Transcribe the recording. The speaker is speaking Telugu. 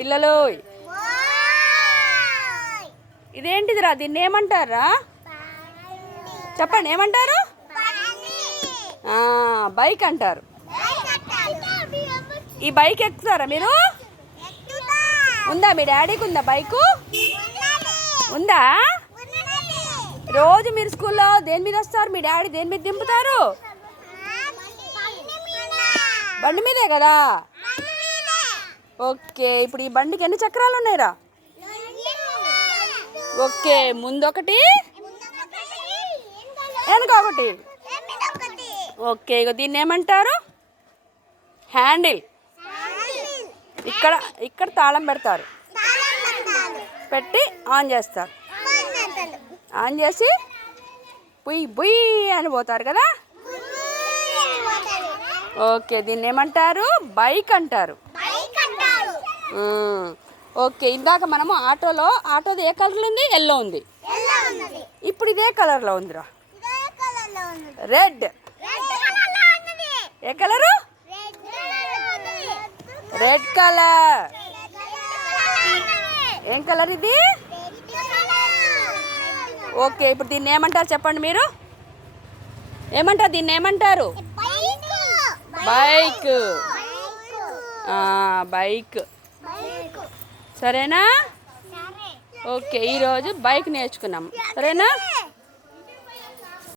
పిల్లలు ఇదేంటిదిరా? దీన్ని ఏమంటారా? చెప్పండి, ఏమంటారు? బైక్ అంటారు. ఈ బైక్ ఎక్కుతారా మీరు? ఉందా మీ డాడీకి? ఉందా బైకు? ఉందా? రోజు మీరు స్కూల్లో దేని మీద వస్తారు? మీ డాడీ దేని మీద దింపుతారు? బండి మీదే కదా. ఓకే, ఇప్పుడు ఈ బండికి ఎన్ని చక్రాలు ఉన్నాయిరా? ఓకే, ముందొకటి వెనక ఒకటి. ఓకే, ఇక దీన్ని ఏమంటారు? హ్యాండిల్. ఇక్కడ ఇక్కడ తాళం పెడతారు, పెట్టి ఆన్ చేస్తారు. ఆన్ చేసి బుయ్ బుయ్ అని పోతారు కదా. ఓకే, దీన్ని ఏమంటారు? బైక్ అంటారు. ఓకే, ఇందాక మనము ఆటోది ఏ కలర్లో ఉంది? ఎల్లో ఉంది. ఇప్పుడు ఇదే కలర్లో ఉందిరా, రెడ్. ఏ కలరు? Red colour. ఏం కలర్ ఇది? ఓకే, ఇప్పుడు దీన్ని ఏమంటారు చెప్పండి మీరు? ఏమంటారు దీన్ని? ఏమంటారు? బైక్. బైక్. సరేనా? ఓకే, ఈరోజు బైక్ నేర్చుకున్నాం. సరేనా?